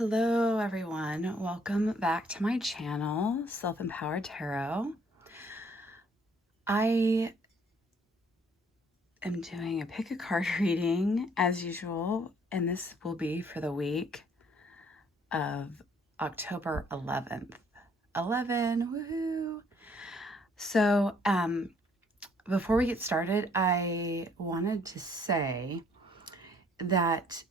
Hello everyone, welcome back to my channel, Self-Empowered Tarot. I am doing a pick a card reading as usual, and this will be for the week of October 11th. 11, woohoo! So, before we get started, I wanted to say that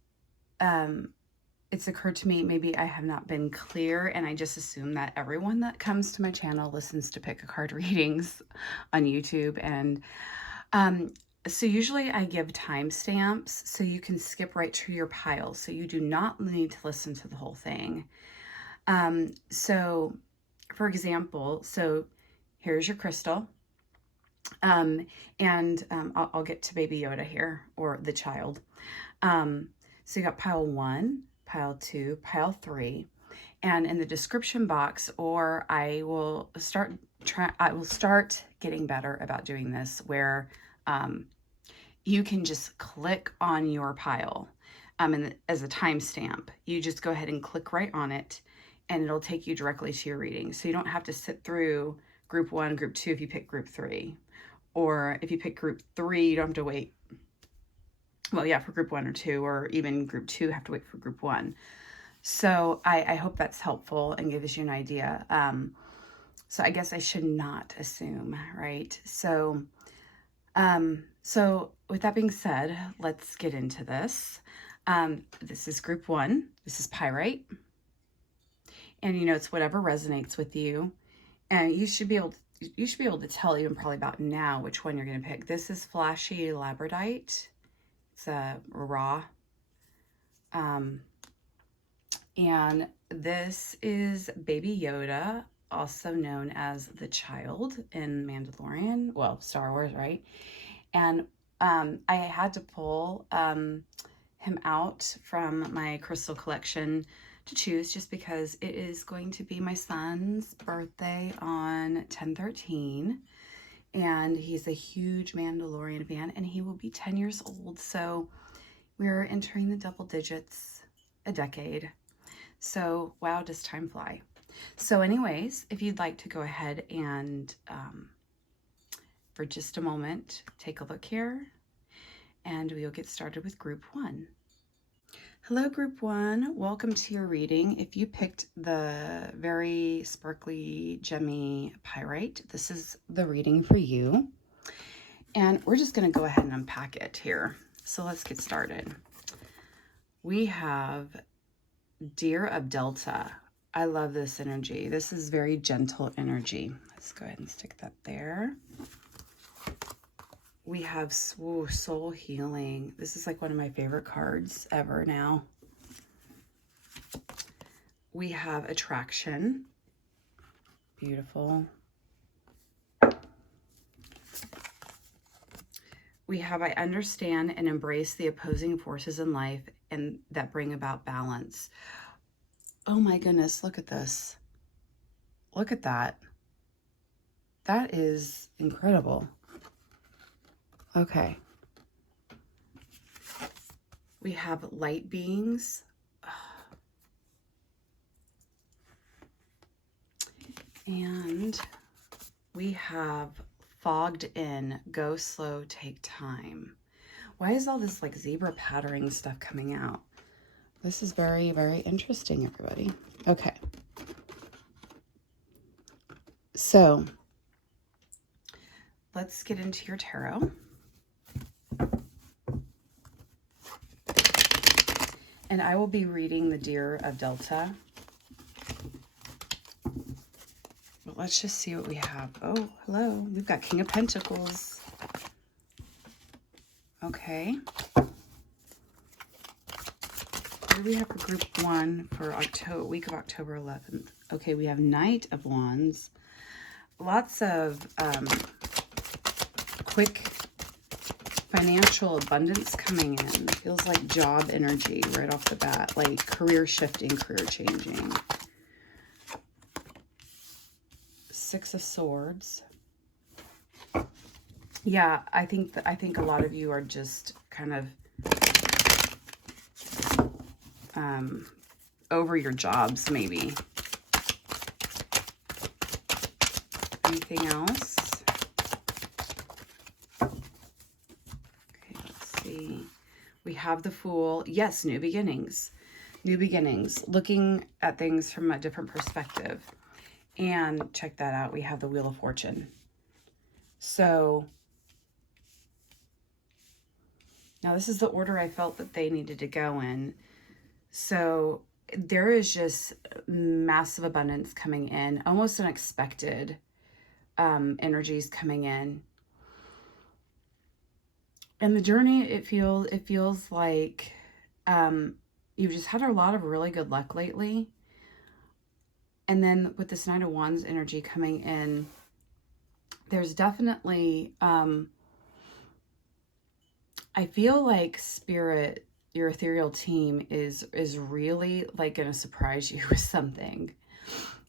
it's occurred to me maybe I have not been clear, and I just assume that everyone that comes to my channel listens to pick a card readings on YouTube. And so usually I give timestamps so you can skip right to your pile, so you do not need to listen to the whole thing. So for example, so here's your crystal. I'll get to Baby Yoda here, or the child. So you got pile 1, pile 2, pile 3, and in the description box, or I will start getting better about doing this, where you can just click on your pile, and as a timestamp, you just go ahead and click right on it, and it'll take you directly to your reading. So you don't have to sit through group 1, group 2 if you pick group 3, or if you pick group 3, you don't have to wait. Well, yeah, for group 1 or 2, or even group 2 have to wait for group 1. So I hope that's helpful and gives you an idea. So I guess I should not assume, right? So with that being said, let's get into this. This is group 1. This is pyrite. And it's whatever resonates with you. And you should be able to tell even probably about now which one you're going to pick. This is flashy labradorite. It's a raw. And this is Baby Yoda, also known as the child in Mandalorian. Well, Star Wars, right? And I had to pull him out from my crystal collection to choose, just because it is going to be my son's birthday on 10/13. And he's a huge Mandalorian fan, and he will be 10 years old. So we're entering the double digits, a decade. So wow, does time fly. So anyways, if you'd like to go ahead and for just a moment, take a look here, and we'll get started with group 1. Hello, group 1. Welcome to your reading. If you picked the very sparkly, gemmy pyrite, this is the reading for you. And we're just going to go ahead and unpack it here. So let's get started. We have Deer of Delta. I love this energy. This is very gentle energy. Let's go ahead and stick that there. We have Soul Healing. This is like one of my favorite cards ever now. We have Attraction. Beautiful. We have I understand and embrace the opposing forces in life and that bring about balance. Oh my goodness, look at this. Look at that. That is incredible. Okay. We have light beings. And we have fogged in, go slow, take time. Why is all this like zebra patterning stuff coming out? This is very, very interesting, everybody. Okay. So let's get into your tarot. And I will be reading the Deer of Delta. But let's just see what we have. Oh, hello. We've got King of Pentacles. Okay. What do we have for group 1 for week of October 11th? Okay, we have Knight of Wands. Lots of quick financial abundance coming in. Feels like job energy right off the bat, like career shifting, career changing. Six of Swords. Yeah, I think a lot of you are just kind of over your jobs, maybe. Anything else? Okay, let's see. We have the Fool. Yes, new beginnings. New beginnings. Looking at things from a different perspective. And check that out. We have the Wheel of Fortune. So now this is the order I felt that they needed to go in. So there is just massive abundance coming in, almost unexpected energies coming in. And the journey, it feels like you've just had a lot of really good luck lately. And then with this Knight of Wands energy coming in, there's definitely, I feel like Spirit, your ethereal team is really like going to surprise you with something.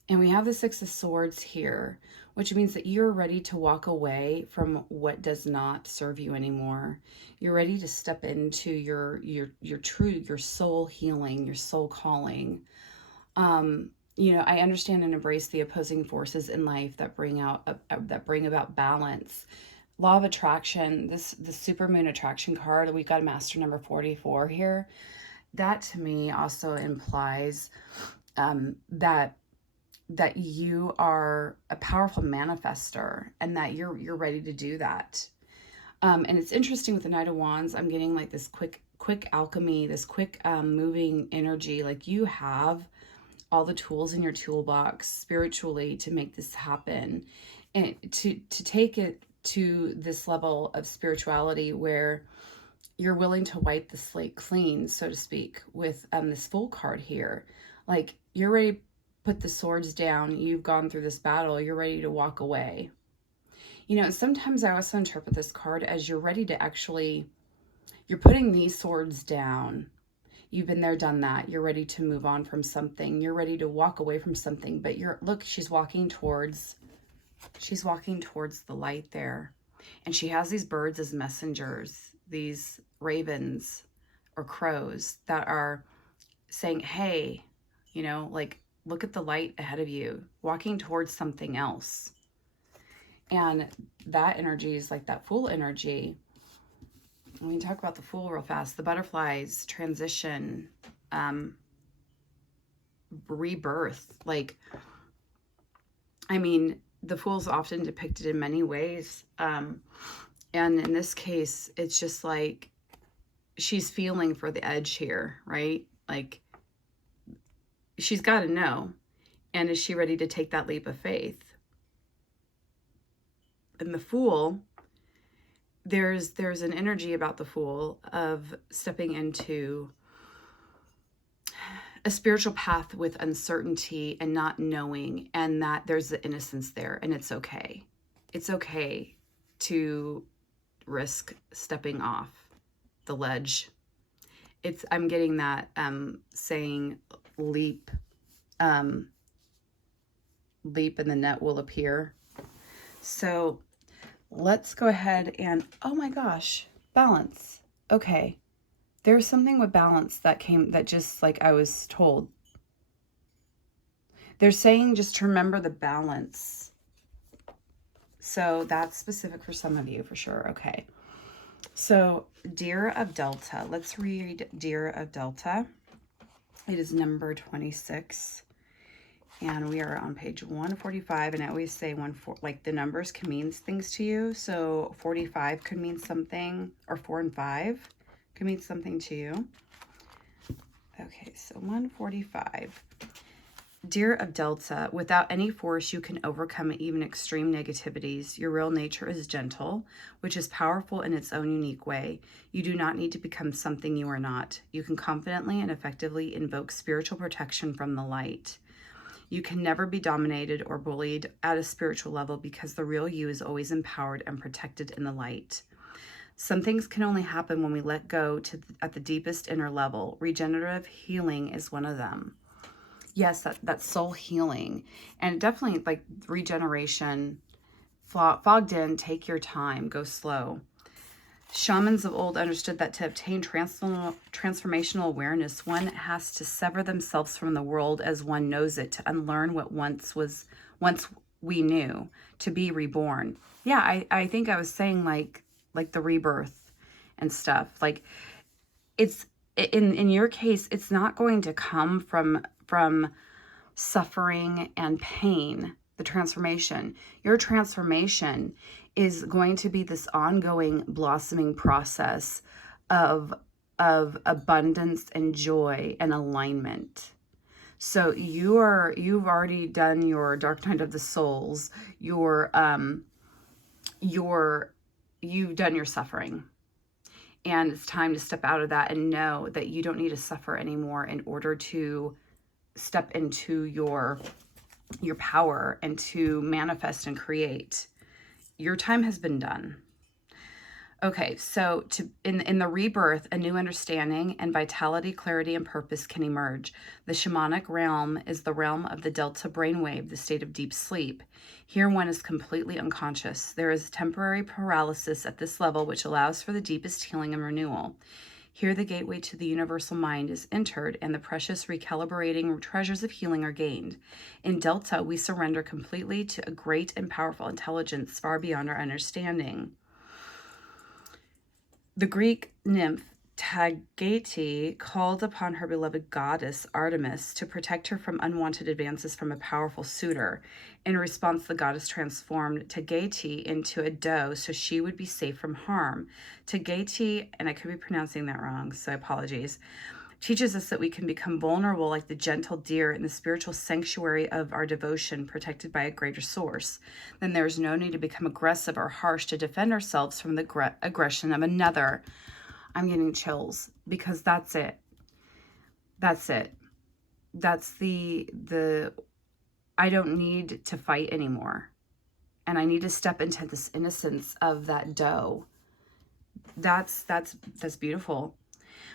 And we have the Six of Swords here, which means that you're ready to walk away from what does not serve you anymore. You're ready to step into your soul healing, your soul calling. You know, I understand and embrace the opposing forces in life that bring about balance. Law of attraction, the supermoon attraction card, we've got a master number 44 here. That to me also implies that you are a powerful manifester and that you're ready to do that. And it's interesting with the Knight of Wands, I'm getting like this quick alchemy, this quick moving energy. Like you have all the tools in your toolbox spiritually to make this happen, and to take it to this level of spirituality where you're willing to wipe the slate clean, so to speak, with this Fool card here. Like you're ready to put the swords down. You've gone through this battle. You're ready to walk away. You know, sometimes I also interpret this card as you're ready to actually, you're putting these swords down. You've been there, done that. You're ready to move on from something. You're ready to walk away from something. But look, she's walking towards the light there. And she has these birds as messengers, these ravens or crows that are saying, hey, you know, like, look at the light ahead of you, walking towards something else. And that energy is like that Fool energy. When we talk about the Fool real fast, the butterflies, transition, rebirth. Like, I mean, the Fool's often depicted in many ways. And in this case, it's just like she's feeling for the edge here, right? Like, she's got to know. And is she ready to take that leap of faith? And the Fool, there's an energy about the Fool of stepping into a spiritual path with uncertainty and not knowing, and that there's the innocence there, and it's okay. It's okay to risk stepping off the ledge. I'm getting that saying leap, leap and the net will appear. So let's go ahead and, oh my gosh, balance. Okay. There's something with balance that just like I was told. They're saying just to remember the balance. So that's specific for some of you for sure. Okay. So Deer of Delta. Let's read Deer of Delta. It is number 26. And we are on page 145. And I always say like the numbers can mean things to you. So 45 could mean something, or 4 and 5 could mean something to you. Okay, so 145. Deer of Delta, without any force, you can overcome even extreme negativities. Your real nature is gentle, which is powerful in its own unique way. You do not need to become something you are not. You can confidently and effectively invoke spiritual protection from the light. You can never be dominated or bullied at a spiritual level because the real you is always empowered and protected in the light. Some things can only happen when we let go at the deepest inner level. Regenerative healing is one of them. Yes, that soul healing. And definitely like regeneration, fogged in, take your time, go slow. Shamans of old understood that to obtain transformational awareness, one has to sever themselves from the world as one knows it, to unlearn what once we knew, to be reborn. Yeah, I think I was saying like the rebirth and stuff. Like it's in your case, it's not going to come from suffering and pain, the transformation. Your transformation is going to be this ongoing blossoming process of abundance and joy and alignment. So you've already done your dark night of the souls, you've done your suffering. And it's time to step out of that and know that you don't need to suffer anymore in order to step into your power and to manifest and create. Your time has been done. Okay, so in the rebirth, a new understanding and vitality, clarity, and purpose can emerge. The shamanic realm is the realm of the delta brainwave, the state of deep sleep. Here one is completely unconscious. There is temporary paralysis at this level, which allows for the deepest healing and renewal. Here the gateway to the universal mind is entered and the precious recalibrating treasures of healing are gained. In Delta, we surrender completely to a great and powerful intelligence far beyond our understanding. The Greek nymph Taygete called upon her beloved goddess Artemis to protect her from unwanted advances from a powerful suitor. In response, the goddess transformed Taygete into a doe so she would be safe from harm. Taygete, and I could be pronouncing that wrong, so apologies, teaches us that we can become vulnerable like the gentle deer in the spiritual sanctuary of our devotion, protected by a greater source. Then there is no need to become aggressive or harsh to defend ourselves from the aggression of another. I'm getting chills because that's it. That's it. That's the I don't need to fight anymore. And I need to step into this innocence of that doe. That's beautiful.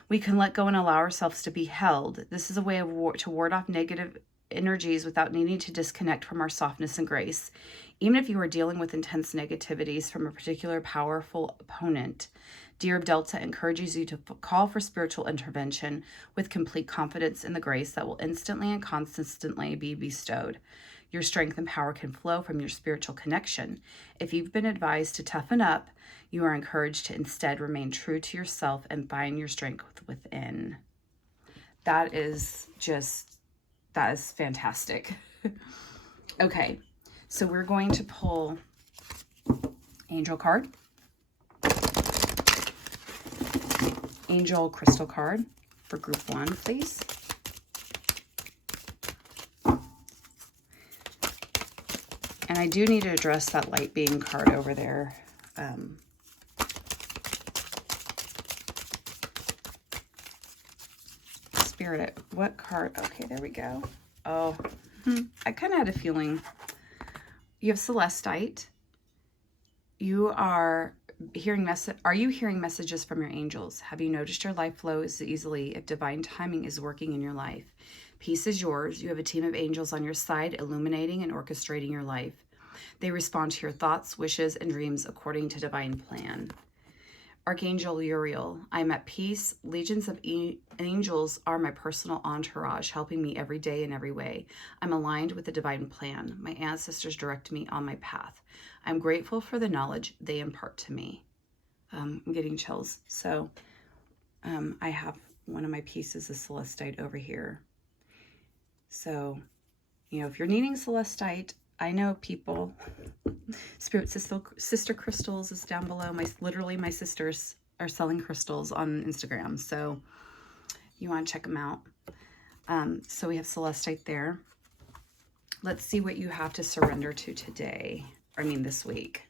We can let go and allow ourselves to be held. This is a way to ward off negative energies without needing to disconnect from our softness and grace. Even if you are dealing with intense negativities from a particular powerful opponent, Dear Delta encourages you to call for spiritual intervention with complete confidence in the grace that will instantly and consistently be bestowed. Your strength and power can flow from your spiritual connection. If you've been advised to toughen up, you are encouraged to instead remain true to yourself and find your strength within. That is fantastic. Okay, so we're going to pull angel card, angel crystal card for group 1, please. And I do need to address that light beam card over there. Spirit, what card? Okay, there we go. Oh, I kind of had a feeling. You have Celestite. You are hearing Are you hearing messages from your angels? Have you noticed your life flows easily if divine timing is working in your life? Peace is yours. You have a team of angels on your side, illuminating and orchestrating your life. They respond to your thoughts, wishes, and dreams according to divine plan. Archangel Uriel, I am at peace. Legions of angels are my personal entourage, helping me every day in every way. I'm aligned with the divine plan. My ancestors direct me on my path. I'm grateful for the knowledge they impart to me. I'm getting chills. So I have one of my pieces of Celestite over here. So, if you're needing Celestite, I know people. Spirit Sister Crystals is down below. Literally my sisters are selling crystals on Instagram, so you want to check them out. So we have Celestite there. Let's see what you have to surrender to today. This week.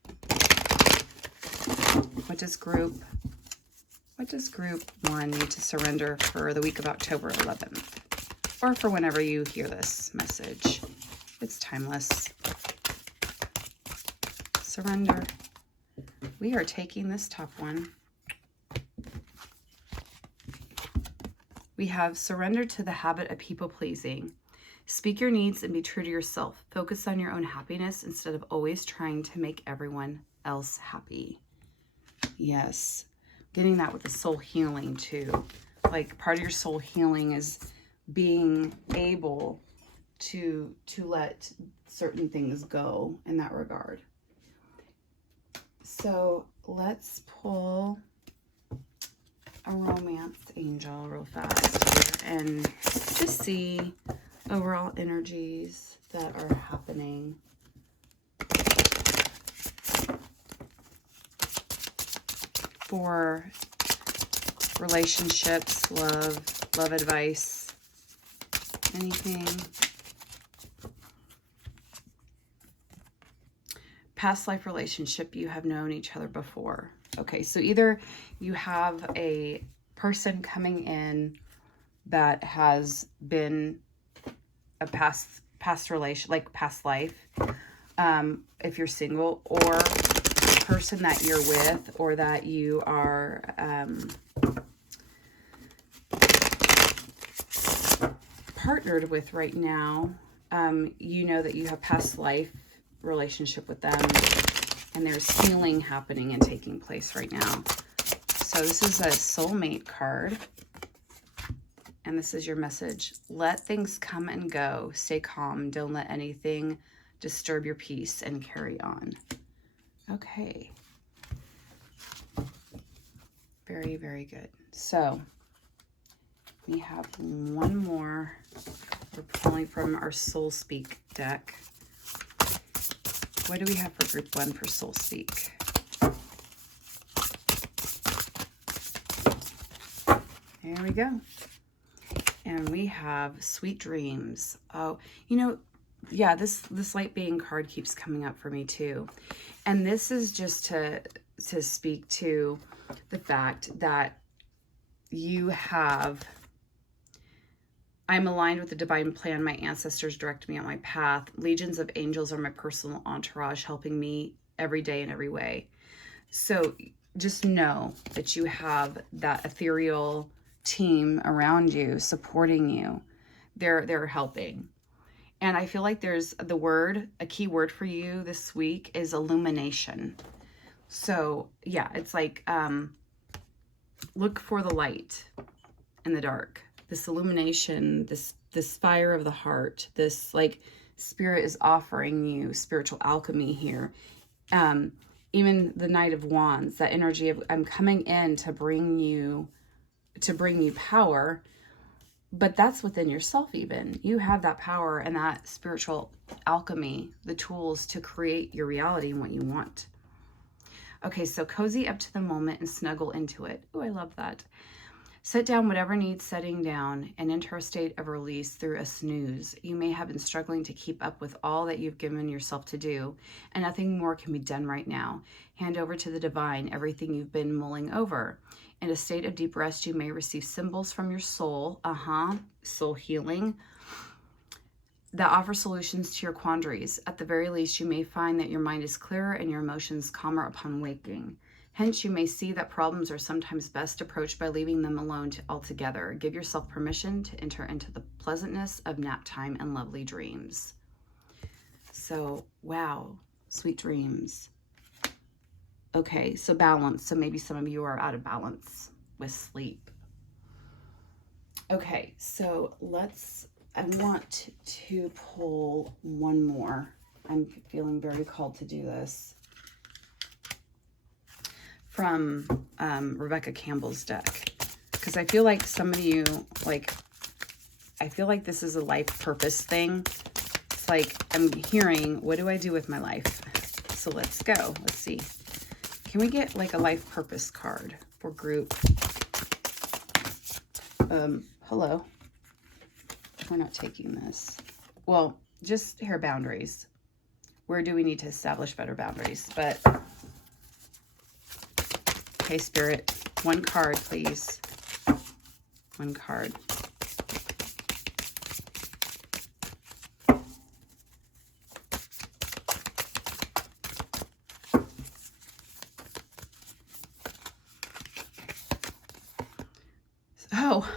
What does group 1 need to surrender for the week of October 11th? Or for whenever you hear this message. It's timeless. Surrender. We are taking this top one. We have surrender to the habit of people-pleasing. Speak your needs and be true to yourself. Focus on your own happiness instead of always trying to make everyone else happy. Yes. getting that with the soul healing too. Like part of your soul healing is being able to let certain things go in that regard. So let's pull a romance angel real fast here and just see overall energies that are happening. For relationships, love advice, anything. Past life relationship, you have known each other before. Okay, so either you have a person coming in that has been a past relation, like past life, if you're single, or the person that you're with or that you are partnered with right now. You know that you have past life relationship with them, and there's healing happening and taking place right now. So this is a soulmate card, and this is your message. Let things come and go. Stay calm. Don't let anything disturb your peace, and carry on. Okay. Very, very good. So we have one more. We're pulling from our Soul Speak deck. What do we have for group 1 for Soul Speak? There we go. And we have Sweet Dreams. Oh, you know, yeah, this light being card keeps coming up for me too. And this is just to speak to the fact that you have, I'm aligned with the divine plan. My ancestors direct me on my path. Legions of angels are my personal entourage, helping me every day in every way. So just know that you have that ethereal team around you, supporting you. They're helping. And I feel like there's a key word for you this week is illumination. So yeah, it's like, look for the light in the dark. This illumination, this fire of the heart, this like spirit is offering you spiritual alchemy here. Even the Knight of Wands, that energy of I'm coming in to bring you power, but that's within yourself. Even you have that power and that spiritual alchemy, the tools to create your reality and what you want. Okay, so cozy up to the moment and snuggle into it. Oh, I love that. Set down whatever needs setting down and enter a state of release through a snooze. You may have been struggling to keep up with all that you've given yourself to do, and nothing more can be done right now. Hand over to the divine everything you've been mulling over. In a state of deep rest, you may receive symbols from your soul, soul healing, that offer solutions to your quandaries. At the very least, you may find that your mind is clearer and your emotions calmer upon waking. Hence, you may see that problems are sometimes best approached by leaving them alone altogether. Give yourself permission to enter into the pleasantness of nap time and lovely dreams. So, wow, sweet dreams. Okay, so balance. So maybe some of you are out of balance with sleep. Okay, so I want to pull one more. I'm feeling very called to do this. From Rebecca Campbell's deck, because I feel like some of you, I feel like this is a life purpose thing. It's like I'm hearing, what do I do with my life? So let's go. Let's see. Can we get like a life purpose card for group? Hello. We're not taking this. Well, just hair boundaries. Where do we need to establish better boundaries? But okay, Spirit, one card, please. One card. Oh,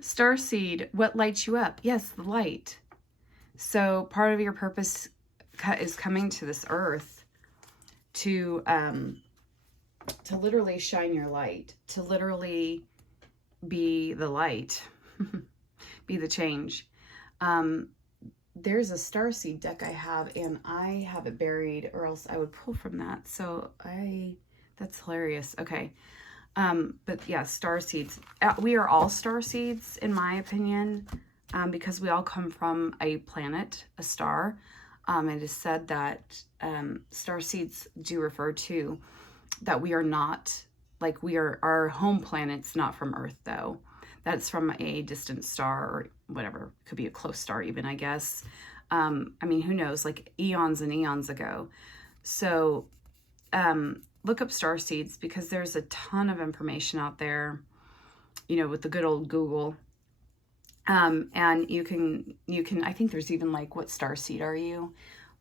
Starseed, what lights you up? Yes, the light. So part of your purpose is coming to this earth to to literally shine your light, to literally be the light, be the change. There's a starseed deck I have, and I have it buried, or else I would pull from that. So that's hilarious. Okay. But yeah, star seeds. We are all star seeds, in my opinion, because we all come from a planet, a star. It is said that star seeds do refer to that we are not, like, our home planet's not from Earth, though. That's from a distant star, or whatever. Could be a close star even, I guess. I mean, who knows, like eons and eons ago. So look up star seeds, because there's a ton of information out there, with the good old Google. And you can, I think there's even like, what star seed are you?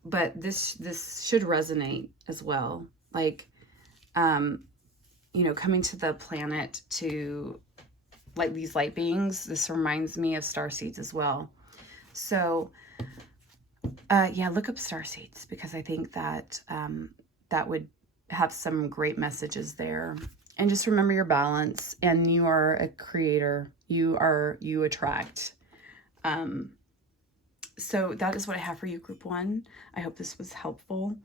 But this should resonate as well. Like, coming to the planet to, like, these light beings, this reminds me of star seeds as well. So, yeah, look up star seeds, because I think that that would have some great messages there. And just remember your balance, and you are a creator. You attract. So that is what I have for you, Group 1. I hope this was helpful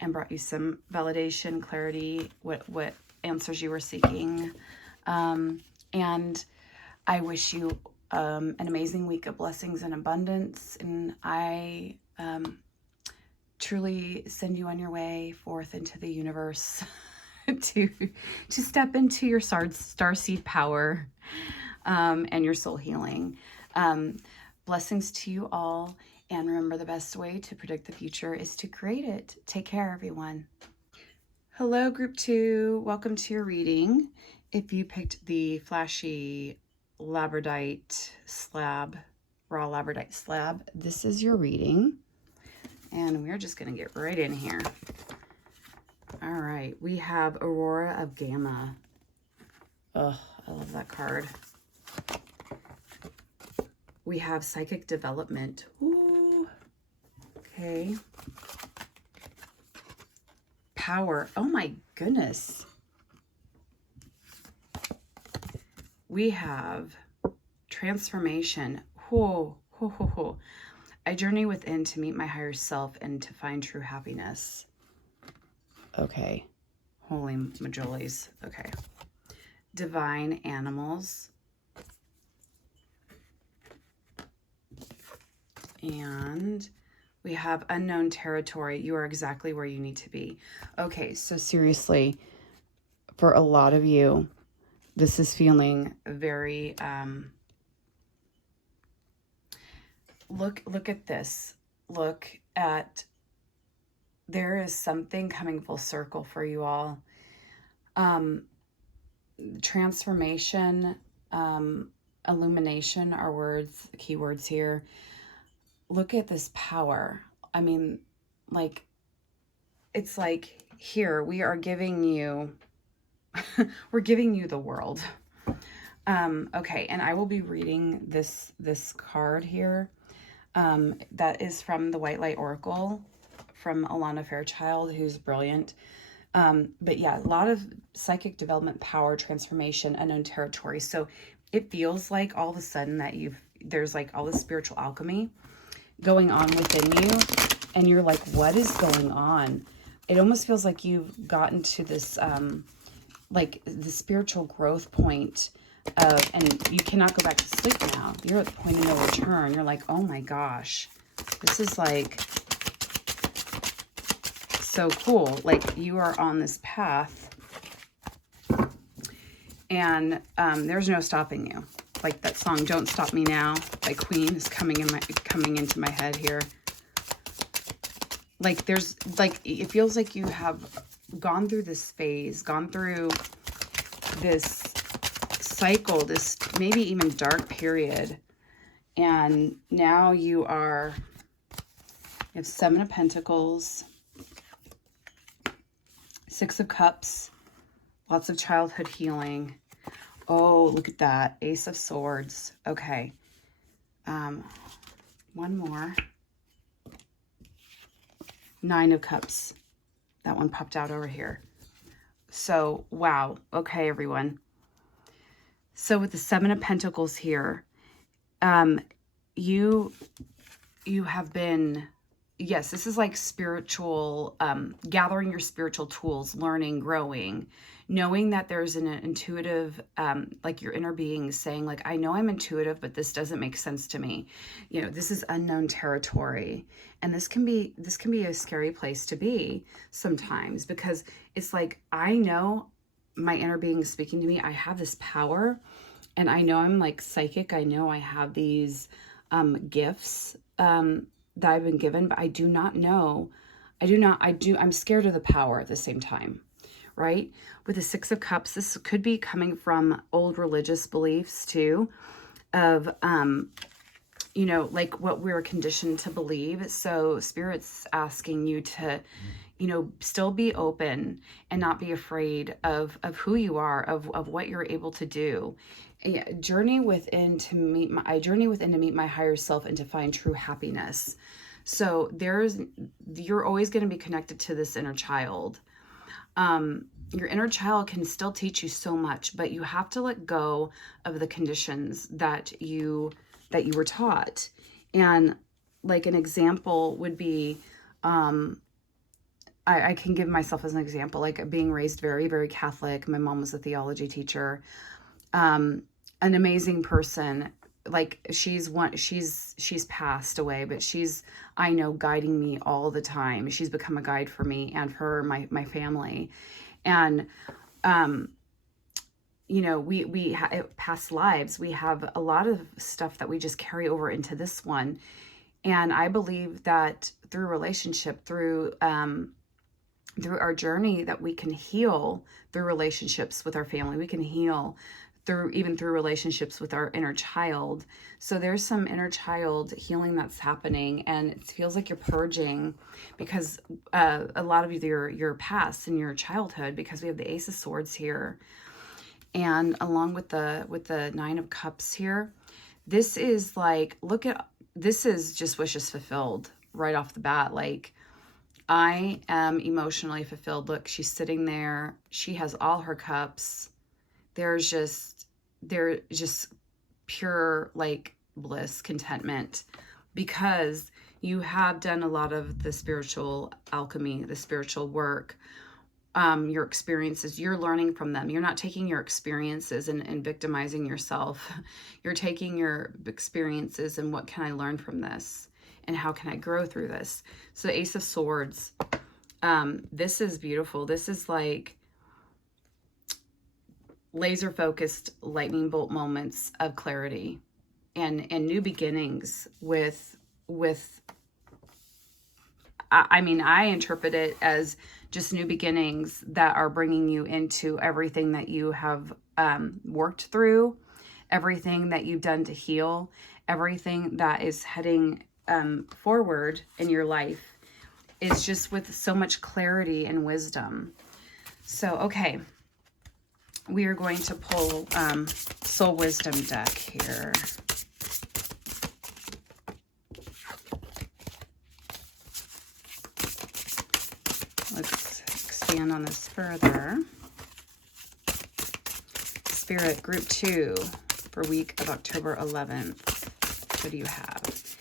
and brought you some validation, clarity, what answers you were seeking. And I wish you an amazing week of blessings and abundance. And I truly send you on your way forth into the universe to step into your starseed power, and your soul healing. Blessings to you all. And remember, the best way to predict the future is to create it. Take care, everyone. Hello, Group 2. Welcome to your reading. If you picked the flashy labradorite slab, raw labradorite slab, this is your reading. And we're just going to get right in here. All right. We have Aurora of Gamma. Oh, I love that card. We have Psychic Development. Ooh. Okay. Power. Oh my goodness. We have Transformation. Whoa. Ho, ho, ho. I journey within to meet my higher self and to find true happiness. Okay. Holy majolies. Okay. Divine Animals. And we have Unknown Territory. You are exactly where you need to be. Okay, so seriously, for a lot of you, this is feeling very, look at this. Look at, there is something coming full circle for you all. Transformation, illumination are words, keywords here. Look at this power. I mean, like, it's like, here, we are giving you, we're giving you the world. Okay, and I will be reading this card here. That is from the White Light Oracle, from Alana Fairchild, who's brilliant. But yeah, a lot of psychic development, power, transformation, unknown territory. So it feels like all of a sudden that there's like all this spiritual alchemy going on within you, and you're like, what is going on? It almost feels like you've gotten to this, like the spiritual growth point of, and you cannot go back to sleep now. You're at the point of no return. You're like, oh my gosh, this is like so cool. Like, you are on this path, and there's no stopping you. Like that song "Don't Stop Me Now" by Queen is coming into my head here. Like, there's, like, it feels like you have gone through this phase, gone through this cycle, this maybe even dark period, and now you have 7 of Pentacles, 6 of Cups, lots of childhood healing. Oh, look at that. Ace of Swords. Okay. One more. 9 of Cups. That one popped out over here. So, wow. Okay, everyone. So with the Seven of Pentacles here, um, you you have been, yes, this is like spiritual, gathering your spiritual tools, learning, growing, knowing that there's an intuitive, like your inner being saying like, I know I'm intuitive, but this doesn't make sense to me. You know, this is unknown territory. And this can be a scary place to be sometimes, because it's like, I know my inner being is speaking to me. I have this power, and I know I'm like psychic. I know I have these gifts that I've been given, but I do not know. I'm scared of the power at the same time, right? With the Six of Cups, this could be coming from old religious beliefs too, of, like what we're conditioned to believe. So Spirit's asking you to, still be open and not be afraid of who you are, of what you're able to do. Yeah, I journey within to meet my higher self and to find true happiness. So you're always going to be connected to this inner child. Your inner child can still teach you so much, but you have to let go of the conditions that you were taught. And like an example would be, I can give myself as an example, like being raised very, very Catholic. My mom was a theology teacher, an amazing person. Like she's passed away, but I know, guiding me all the time. She's become a guide for me and for my family. And, past lives, we have a lot of stuff that we just carry over into this one. And I believe that through relationship, through our journey, that we can heal through relationships with our family. We can heal through relationships with our inner child. So there's some inner child healing that's happening, and it feels like you're purging, because a lot of your past and your childhood, because we have the Ace of Swords here, and along with the Nine of Cups here. This is like, this is just wishes fulfilled right off the bat. Like, I am emotionally fulfilled. Look, she's sitting there. She has all her cups. They're just pure like bliss, contentment, because you have done a lot of the spiritual alchemy, the spiritual work. Your experiences, you're learning from them. You're not taking your experiences and victimizing yourself. You're taking your experiences and, what can I learn from this? And how can I grow through this? So Ace of Swords, this is beautiful. This is like laser focused lightning bolt moments of clarity and new beginnings with I interpret it as just new beginnings that are bringing you into everything that you have worked through, everything that you've done to heal, everything that is heading forward in your life is just with so much clarity and wisdom. So, okay, we are going to pull Soul Wisdom deck here. Let's expand on this further. Spirit, Group 2 for week of October 11th. What do you have?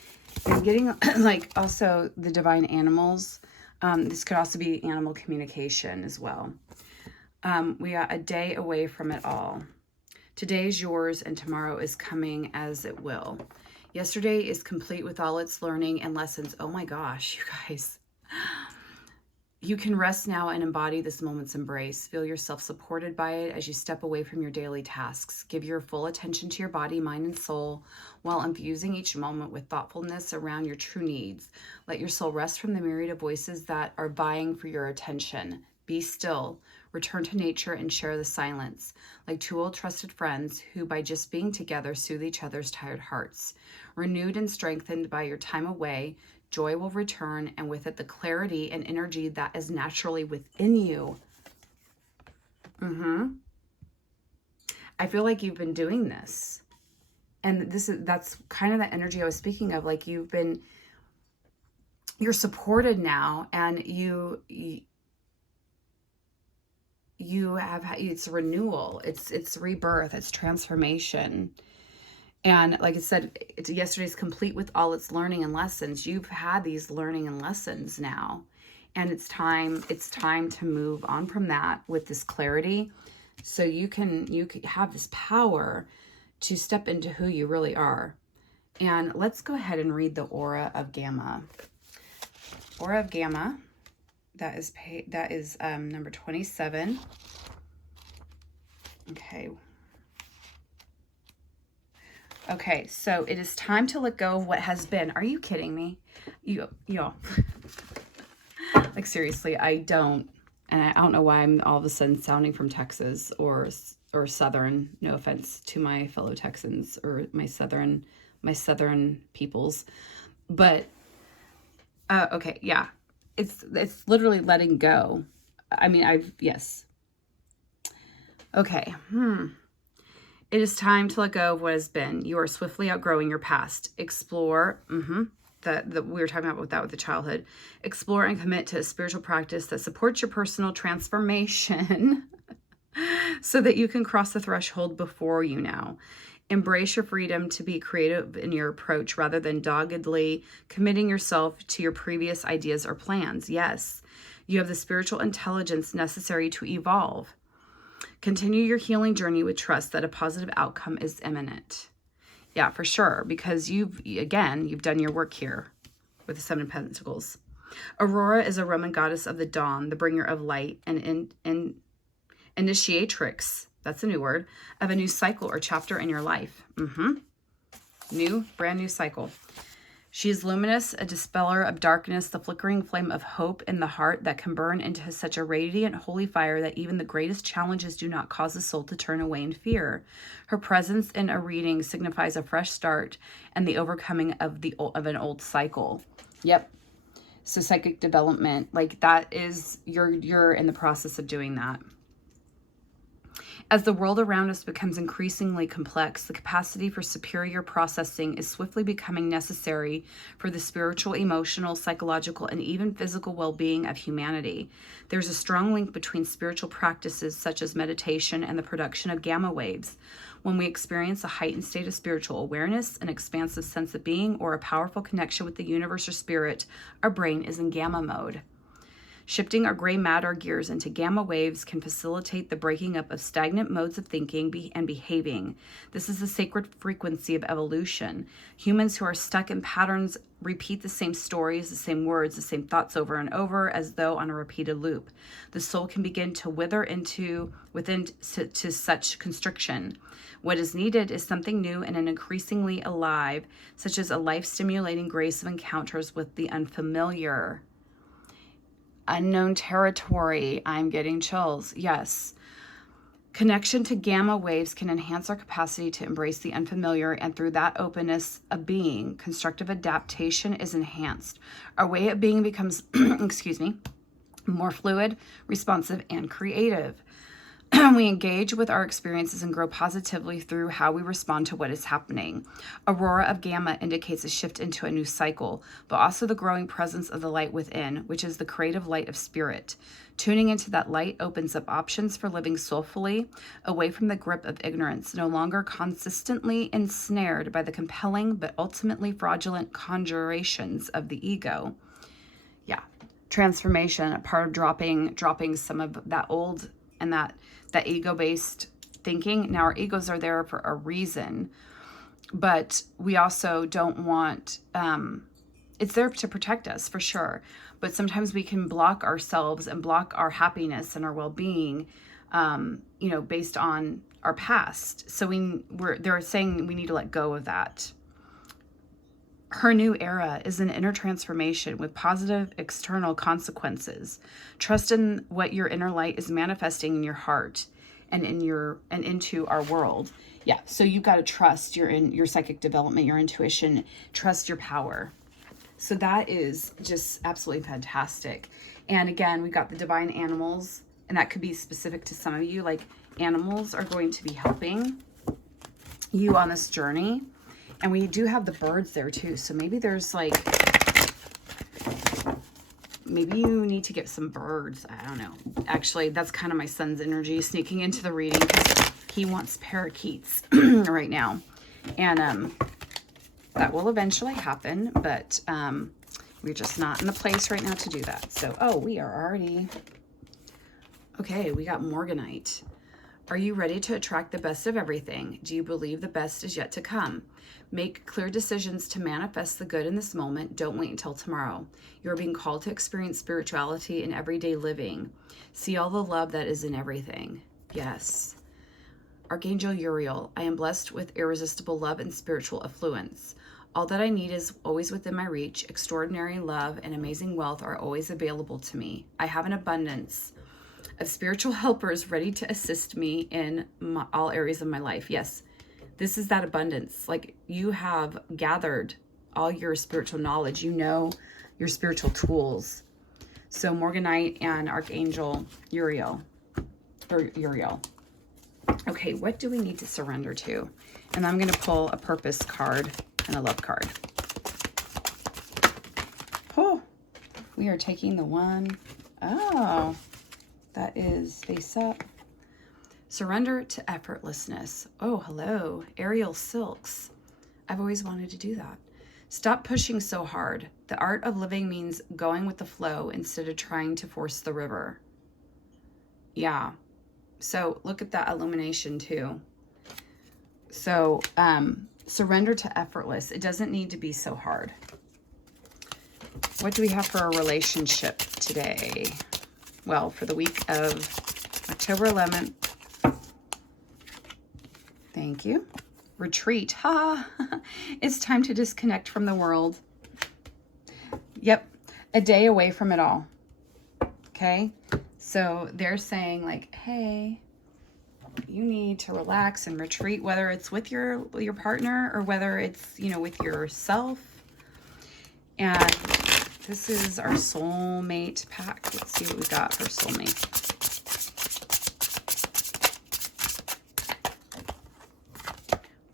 I'm getting like also the divine animals. This could also be animal communication as well. We got a day away from it all. Today is yours and tomorrow is coming as it will. Yesterday is complete with all its learning and lessons. Oh my gosh, you guys. You can rest now and embody this moment's embrace. Feel yourself supported by it as you step away from your daily tasks. Give your full attention to your body, mind, and soul while infusing each moment with thoughtfulness around your true needs. Let your soul rest from the myriad of voices that are vying for your attention. Be still. Return to nature and share the silence, like two old trusted friends who, by just being together, soothe each other's tired hearts. Renewed and strengthened by your time away, joy will return, and with it the clarity and energy that is naturally within you. I feel like you've been doing this. And that's kind of the energy I was speaking of. Like you're supported now, and it's renewal, it's rebirth, it's transformation. And like I said, yesterday's complete with all its learning and lessons. You've had these learning and lessons now, and it's time to move on from that with this clarity, so you can have this power to step into who you really are. And let's go ahead and read the aura of Gamma. Aura of Gamma, that is number 27. Okay, so it is time to let go of what has been. Are you kidding me? Y'all. Like, seriously, I don't know why I'm all of a sudden sounding from Texas or Southern. No offense to my fellow Texans or my Southern peoples. But, okay, yeah. It's literally letting go. I mean, yes. Okay, It is time to let go of what has been. You are swiftly outgrowing your past. Explore, that we were talking about with the childhood. Explore and commit to a spiritual practice that supports your personal transformation so that you can cross the threshold before you now. Embrace your freedom to be creative in your approach rather than doggedly committing yourself to your previous ideas or plans. Yes, you have the spiritual intelligence necessary to evolve. Continue your healing journey with trust that a positive outcome is imminent. Yeah, for sure, because you've done your work here with the Seven of Pentacles. Aurora is a Roman goddess of the dawn, the bringer of light, and initiatrix, that's a new word, of a new cycle or chapter in your life. Brand new cycle. She is luminous, a dispeller of darkness, the flickering flame of hope in the heart that can burn into such a radiant, holy fire that even the greatest challenges do not cause the soul to turn away in fear. Her presence in a reading signifies a fresh start and the overcoming of an old cycle. Yep. So psychic development, like that is, you're in the process of doing that. As the world around us becomes increasingly complex, the capacity for superior processing is swiftly becoming necessary for the spiritual, emotional, psychological, and even physical well-being of humanity. There's a strong link between spiritual practices such as meditation and the production of gamma waves. When we experience a heightened state of spiritual awareness, an expansive sense of being, or a powerful connection with the universe or spirit, our brain is in gamma mode. Shifting our gray matter gears into gamma waves can facilitate the breaking up of stagnant modes of thinking and behaving. This is the sacred frequency of evolution. Humans who are stuck in patterns repeat the same stories, the same words, the same thoughts over and over, as though on a repeated loop. The soul can begin to wither within such constriction. What is needed is something new and an increasingly alive, such as a life-stimulating grace of encounters with the unfamiliar. Unknown territory. I'm getting chills. Yes. Connection to gamma waves can enhance our capacity to embrace the unfamiliar, and through that openness of being, constructive adaptation is enhanced. Our way of being becomes, more fluid, responsive, and creative. We engage with our experiences and grow positively through how we respond to what is happening. Aurora of Gamma indicates a shift into a new cycle, but also the growing presence of the light within, which is the creative light of spirit. Tuning into that light opens up options for living soulfully, away from the grip of ignorance, no longer consistently ensnared by the compelling but ultimately fraudulent conjurations of the ego. Yeah, transformation, a part of dropping some of that old and that ego-based thinking. Now, our egos are there for a reason, but we also don't want, it's there to protect us for sure. But sometimes we can block ourselves and block our happiness and our well-being, based on our past. So they're saying we need to let go of that. Her new era is an inner transformation with positive external consequences. Trust in what your inner light is manifesting in your heart and into our world. Yeah, so you've got to trust your psychic development, your intuition, trust your power. So that is just absolutely fantastic. And again, we've got the divine animals, and that could be specific to some of you. Like, animals are going to be helping you on this journey. And we do have the birds there too. So maybe there's maybe you need to get some birds. I don't know. Actually, that's kind of my son's energy sneaking into the reading because he wants parakeets right now. And that will eventually happen, but we're just not in the place right now to do that. So, oh, we are already... Okay, we got Morganite. Are you ready to attract the best of everything? Do you believe the best is yet to come? Make clear decisions to manifest the good in this moment. Don't wait until tomorrow. You are being called to experience spirituality in everyday living. See all the love that is in everything. Yes. Archangel Uriel, I am blessed with irresistible love and spiritual affluence. All that I need is always within my reach. Extraordinary love and amazing wealth are always available to me. I have an abundance of spiritual helpers ready to assist me in all areas of my life. Yes, this is that abundance. Like, you have gathered all your spiritual knowledge. You know your spiritual tools. So Morganite and Archangel Uriel. Okay, what do we need to surrender to? And I'm going to pull a purpose card and a love card. Oh, we are taking the one. Oh, that is face up. Surrender to effortlessness. Oh, hello. Aerial silks. I've always wanted to do that. Stop pushing so hard. The art of living means going with the flow instead of trying to force the river. Yeah. So look at that illumination too. So surrender to effortless. It doesn't need to be so hard. What do we have for a relationship today? Well, for the week of October 11th. Thank you. Retreat. Ha! It's time to disconnect from the world. Yep. A day away from it all. Okay? So they're saying like, hey, you need to relax and retreat, whether it's with your partner or whether it's, you know, with yourself. And this is our soulmate pack. Let's see what we got for soulmate.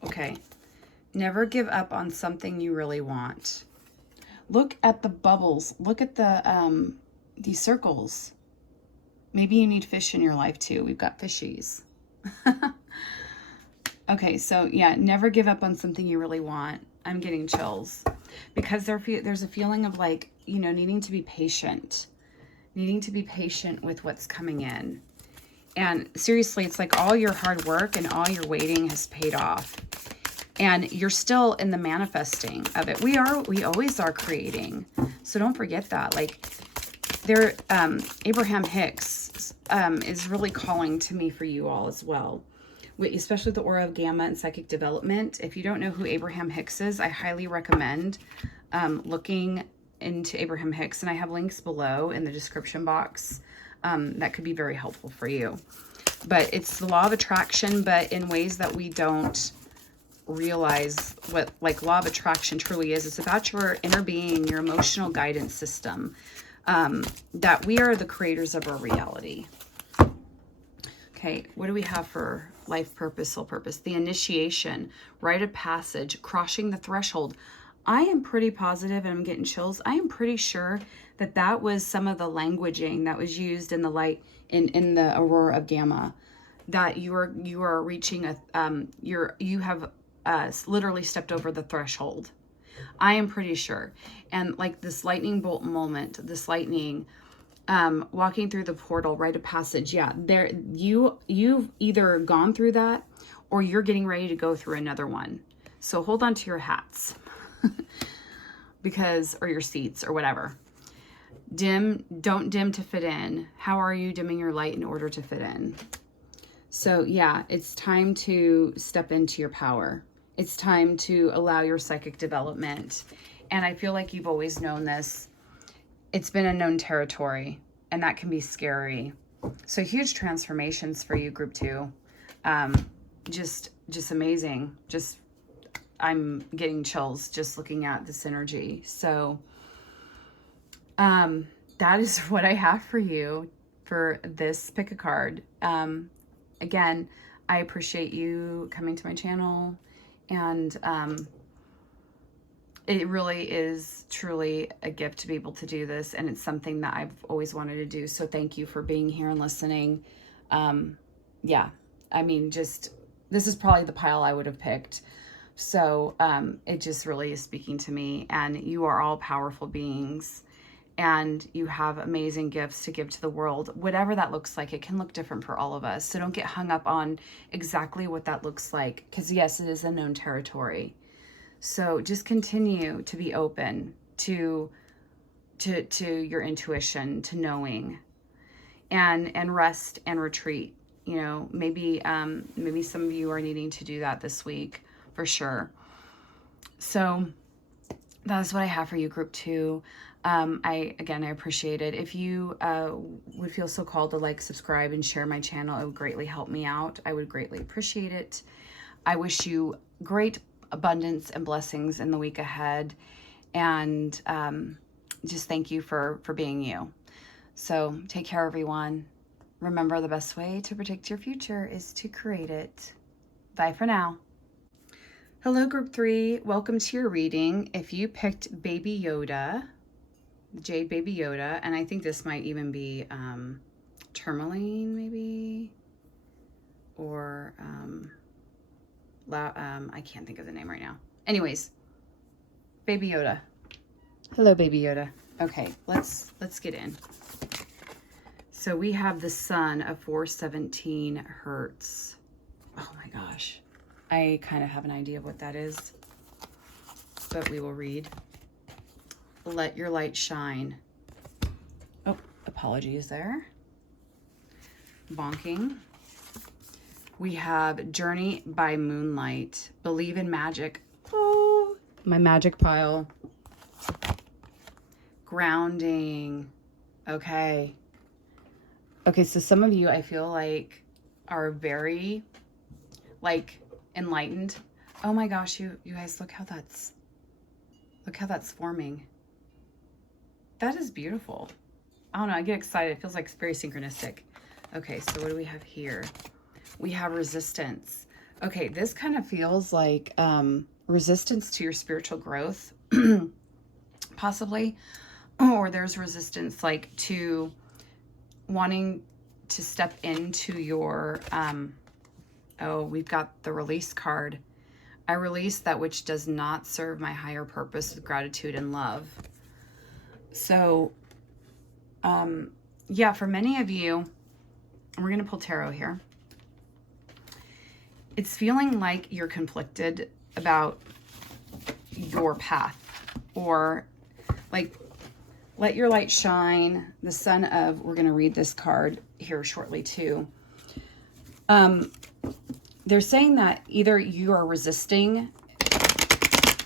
Okay. Never give up on something you really want. Look at the bubbles. Look at the these circles. Maybe you need fish in your life too. We've got fishies. Okay, so yeah, never give up on something you really want. I'm getting chills because there's a feeling of like, you know, needing to be patient with what's coming in. And seriously, it's like all your hard work and all your waiting has paid off. And you're still in the manifesting of it. We always are creating. So don't forget that. Like, there, Abraham Hicks is really calling to me for you all as well, especially the aura of gamma and psychic development. If you don't know who Abraham Hicks is, I highly recommend looking into Abraham Hicks, and I have links below in the description box that could be very helpful for you. But it's the law of attraction, but in ways that we don't realize what like law of attraction truly is. It's about your inner being, your emotional guidance system, that we are the creators of our reality. Okay, what do we have for life purpose, soul purpose? The initiation, rite of passage, crossing the threshold. I am pretty positive, and I'm getting chills, I am pretty sure that that was some of the languaging that was used in the light, in the aurora of gamma, that you are reaching a, you have literally stepped over the threshold. I am pretty sure. And like this lightning bolt moment, this lightning, walking through the portal, rite of passage. Yeah, there, you've either gone through that or you're getting ready to go through another one. So hold on to your hats because, or your seats or whatever. Don't dim to fit in. How are you dimming your light in order to fit in? So yeah, it's time to step into your power. It's time to allow your psychic development. And I feel like you've always known this. It's been a known territory, and that can be scary. So huge transformations for you, group 2. Just amazing. I'm getting chills just looking at this energy. So that is what I have for you for this pick a card. Again, I appreciate you coming to my channel, and it really is truly a gift to be able to do this, and it's something that I've always wanted to do. So thank you for being here and listening. Yeah, I mean, just this is probably the pile I would have picked. So it just really is speaking to me, and you are all powerful beings, and you have amazing gifts to give to the world. Whatever that looks like, it can look different for all of us. So don't get hung up on exactly what that looks like, because yes, it is a known territory. So just continue to be open to your intuition, to knowing, and rest and retreat. You know, maybe some of you are needing to do that this week for sure. So that's what I have for you, group 2. I appreciate it. If you would feel so called to like, subscribe, and share my channel, it would greatly help me out. I would greatly appreciate it. I wish you great abundance and blessings in the week ahead, and just thank you for being you. So take care, everyone. Remember, the best way to predict your future is to create it. Bye for now. Hello, group 3. Welcome to your reading. If you picked Baby Yoda, Jade Baby Yoda, and I think this might even be tourmaline, maybe, or I can't think of the name right now. Anyways, Baby Yoda. Hello, Baby Yoda. Okay, let's get in. So we have the sun of 417 hertz. Oh my gosh. I kind of have an idea of what that is, but we will read. Let your light shine. Oh, apologies there. Bonking. We have Journey by Moonlight. Believe in magic. Oh, my magic pile. Grounding. Okay. Okay, so some of you, I feel like, are very, like, enlightened. Oh my gosh, you guys, look how that's forming. That is beautiful. I don't know, I get excited. It feels like it's very synchronistic. Okay, so what do we have here? We have resistance. Okay, this kind of feels like resistance to your spiritual growth, possibly. Or there's resistance like to wanting to step into your, oh, we've got the release card. I release that which does not serve my higher purpose with gratitude and love. So, yeah, for many of you, we're going to pull tarot here. It's feeling like you're conflicted about your path, or like, let your light shine. The sun of, we're going to read this card here shortly too. They're saying that either you are resisting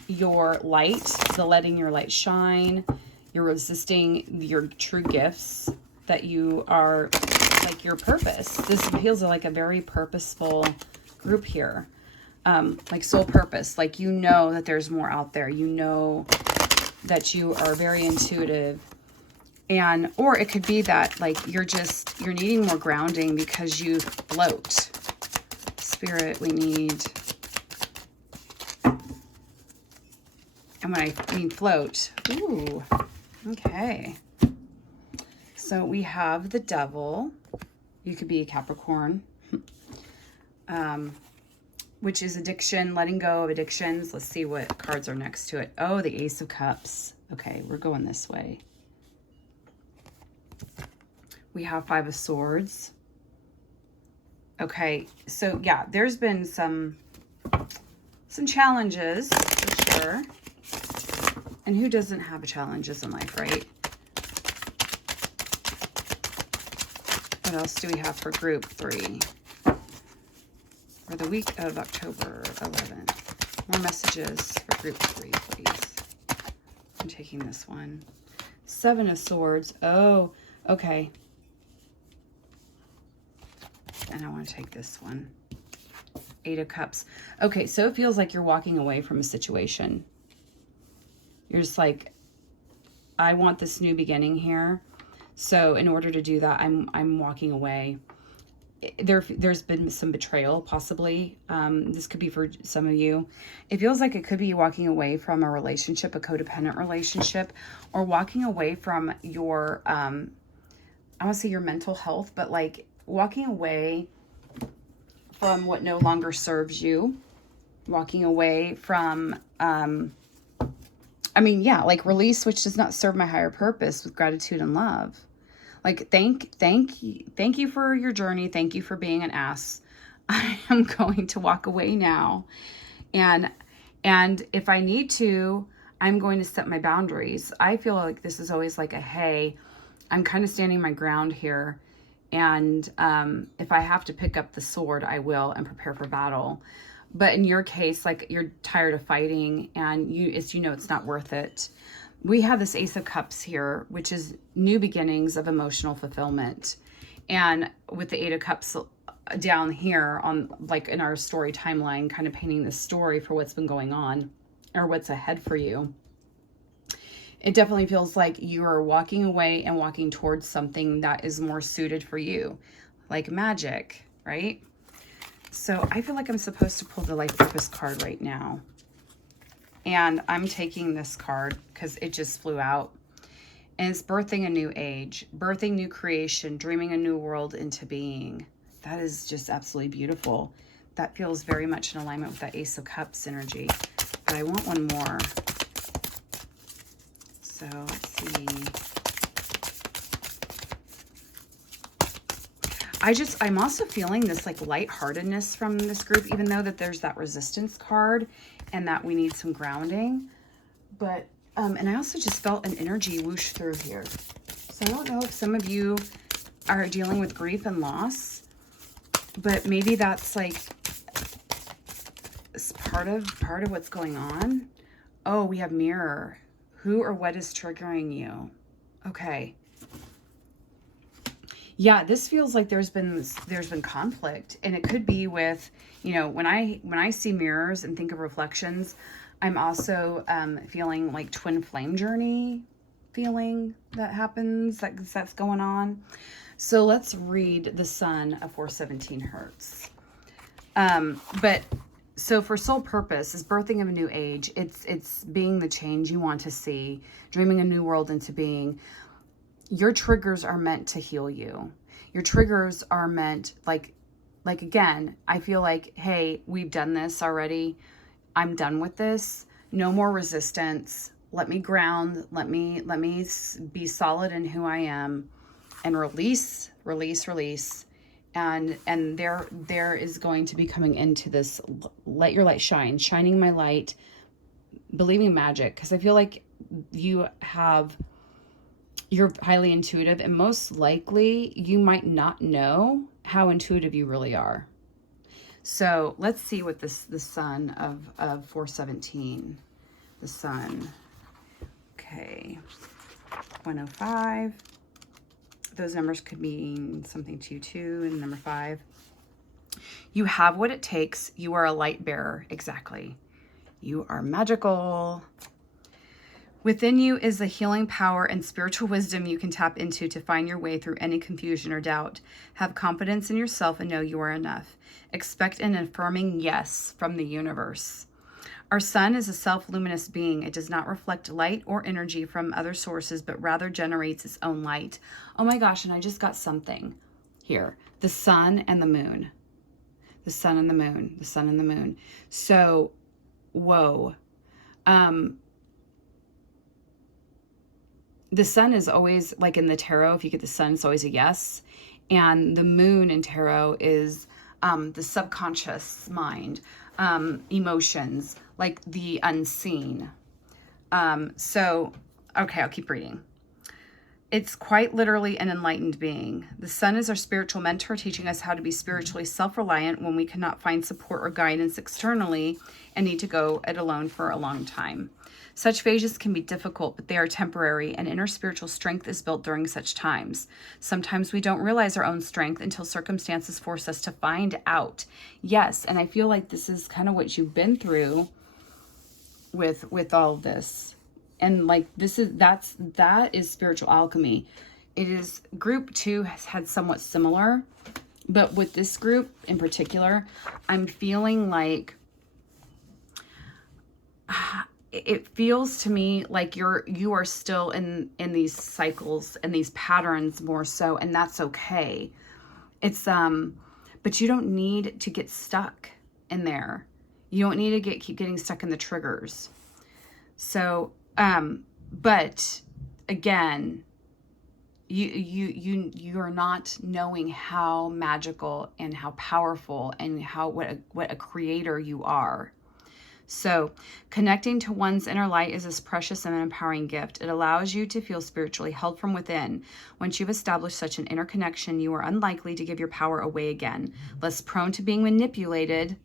your light, the letting your light shine, you're resisting your true gifts, that you are, like, your purpose. This feels like a very purposeful group here. Like soul purpose, like, you know that there's more out there. You know that you are very intuitive. And, or it could be that, like, you're needing more grounding because you float. Spirit, we need, and when I mean float, ooh, okay. So we have the Devil. You could be a Capricorn, which is addiction, letting go of addictions. Let's see what cards are next to it. Oh, the Ace of Cups. Okay, we're going this way. We have Five of Swords. Okay, so yeah, there's been some challenges for sure. And who doesn't have challenges in life, right? What else do we have for group 3? For the week of October 11th. More messages for group 3, please. I'm taking this one. Seven of Swords. Oh, okay. And I want to take this one. Eight of Cups. Okay, so it feels like you're walking away from a situation. You're just like, I want this new beginning here. So in order to do that, I'm walking away. there's been some betrayal, possibly. This could be for some of you. It feels like it could be walking away from a relationship, a codependent relationship, or walking away from your, I want to say your mental health, but like walking away from what no longer serves you, walking away from, like release, which does not serve my higher purpose with gratitude and love. Like, thank you for your journey. Thank you for being an ass. I am going to walk away now. And if I need to, I'm going to set my boundaries. I feel like this is always like a, hey, I'm kind of standing my ground here. And if I have to pick up the sword, I will, and prepare for battle. But in your case, like, you're tired of fighting, and it's not worth it. We have this Ace of Cups here, which is new beginnings of emotional fulfillment. And with the Eight of Cups down here on, like, in our story timeline, kind of painting the story for what's been going on or what's ahead for you. It definitely feels like you are walking away and walking towards something that is more suited for you, like magic, right? So I feel like I'm supposed to pull the life purpose card right now. And I'm taking this card because it just flew out. And it's birthing a new age, birthing new creation, dreaming a new world into being. That is just absolutely beautiful. That feels very much in alignment with that Ace of Cups energy. But I want one more. So let's see. I'm also feeling this like lightheartedness from this group, even though that there's that resistance card and that we need some grounding. But, and I also just felt an energy whoosh through here. So I don't know if some of you are dealing with grief and loss, but maybe that's like part of what's going on. Oh, we have mirror. Who or what is triggering you? Okay. Yeah, this feels like there's been conflict, and it could be with, when I see mirrors and think of reflections, I'm also feeling like twin flame journey feeling that happens, that's going on. So let's read the Sun of 417 Hertz. But so for soul purpose is birthing of a new age. It's being the change you want to see, dreaming a new world into being. Your triggers are meant to heal you. Your triggers are meant, like again, I feel like, hey, we've done this already. I'm done with this. No more resistance. Let me ground. Let me be solid in who I am, and release. And there is going to be coming into this, let your light shine, shining my light, believing magic. Because I feel like you're highly intuitive, and most likely you might not know how intuitive you really are. So let's see what the Sun of 417, the Sun. Okay, 105. Those numbers could mean something to you too. And number 5, you have what it takes. You are a light bearer. Exactly. You are magical. Within you is the healing power and spiritual wisdom you can tap into to find your way through any confusion or doubt. Have confidence in yourself and know you are enough. Expect an affirming yes from the universe. Our sun is a self-luminous being. It does not reflect light or energy from other sources, but rather generates its own light. Oh my gosh, and I just got something here. The sun and the moon. The sun and the moon. The sun and the moon. So, whoa. The sun is always, like in the tarot, if you get the sun, it's always a yes. And the moon in tarot is the subconscious mind, emotions, like the unseen. So, okay, I'll keep reading. It's quite literally an enlightened being. The sun is our spiritual mentor, teaching us how to be spiritually self-reliant when we cannot find support or guidance externally and need to go it alone for a long time. Such phases can be difficult, but they are temporary, and inner spiritual strength is built during such times. Sometimes we don't realize our own strength until circumstances force us to find out. Yes, and I feel like this is kind of what you've been through with all of this. And like that is spiritual alchemy. It is group 2 has had somewhat similar. But with this group in particular, I'm feeling like it feels to me like you are still in these cycles and these patterns more so, and that's okay. It's but you don't need to get stuck in there. You don't need to keep getting stuck in the triggers. So but again, you are not knowing how magical and how powerful and what a creator you are. So connecting to one's inner light is this precious and empowering gift. It allows you to feel spiritually held from within. Once you've established such an inner connection, you are unlikely to give your power away again, less prone to being manipulated.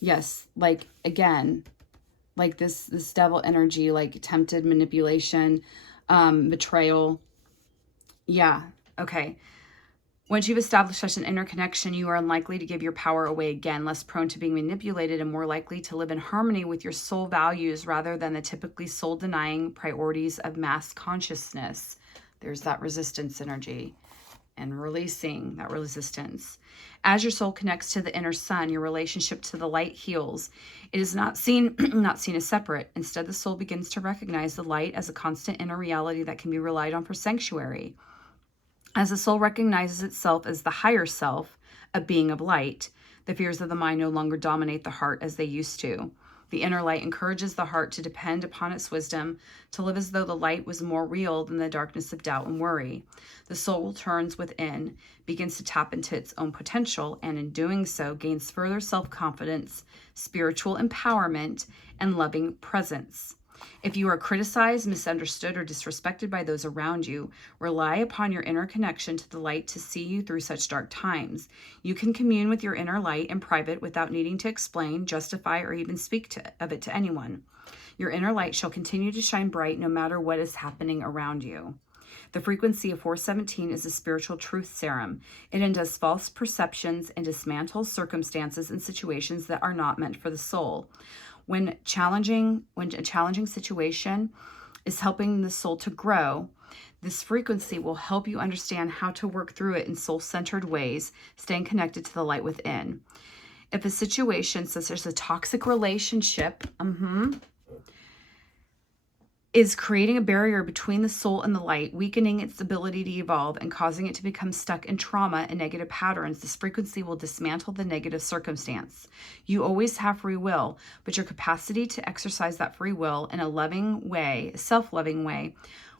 Yes, like again, like this devil energy, like tempted manipulation, betrayal. Yeah, okay. Once you've established such an inner connection, you are unlikely to give your power away again, less prone to being manipulated, and more likely to live in harmony with your soul values rather than the typically soul-denying priorities of mass consciousness. There's that resistance energy and releasing that resistance. As your soul connects to the inner sun, your relationship to the light heals. It is not seen as separate. Instead, the soul begins to recognize the light as a constant inner reality that can be relied on for sanctuary. As the soul recognizes itself as the higher self, a being of light, the fears of the mind no longer dominate the heart as they used to. The inner light encourages the heart to depend upon its wisdom, to live as though the light was more real than the darkness of doubt and worry. The soul turns within, begins to tap into its own potential, and in doing so gains further self-confidence, spiritual empowerment, and loving presence. If you are criticized, misunderstood, or disrespected by those around you, rely upon your inner connection to the light to see you through such dark times. You can commune with your inner light in private without needing to explain, justify, or even speak of it to anyone. Your inner light shall continue to shine bright no matter what is happening around you. The frequency of 417 is a spiritual truth serum. It undoes false perceptions and dismantles circumstances and situations that are not meant for the soul. When a challenging situation is helping the soul to grow, this frequency will help you understand how to work through it in soul-centered ways, staying connected to the light within. If a situation, such as a toxic relationship, is creating a barrier between the soul and the light, weakening its ability to evolve and causing it to become stuck in trauma and negative patterns, this frequency will dismantle the negative circumstance. You always have free will, but your capacity to exercise that free will in a loving way, a self-loving way,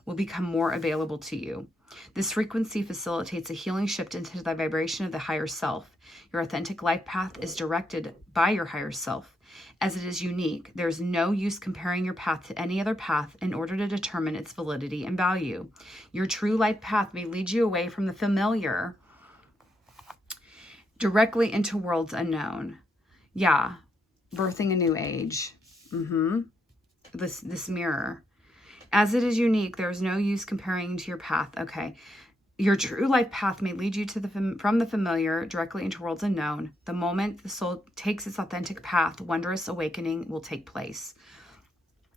will become more available to you. This frequency facilitates a healing shift into the vibration of the higher self. Your authentic life path is directed by your higher self. As it is unique, there is no use comparing your path to any other path in order to determine its validity and value. Your true life path may lead you away from the familiar directly into worlds unknown. Yeah, birthing a new age. This mirror. As it is unique, there is no use comparing to your path. Okay. Your true life path may lead you to from the familiar directly into worlds unknown. The moment the soul takes its authentic path, wondrous awakening will take place.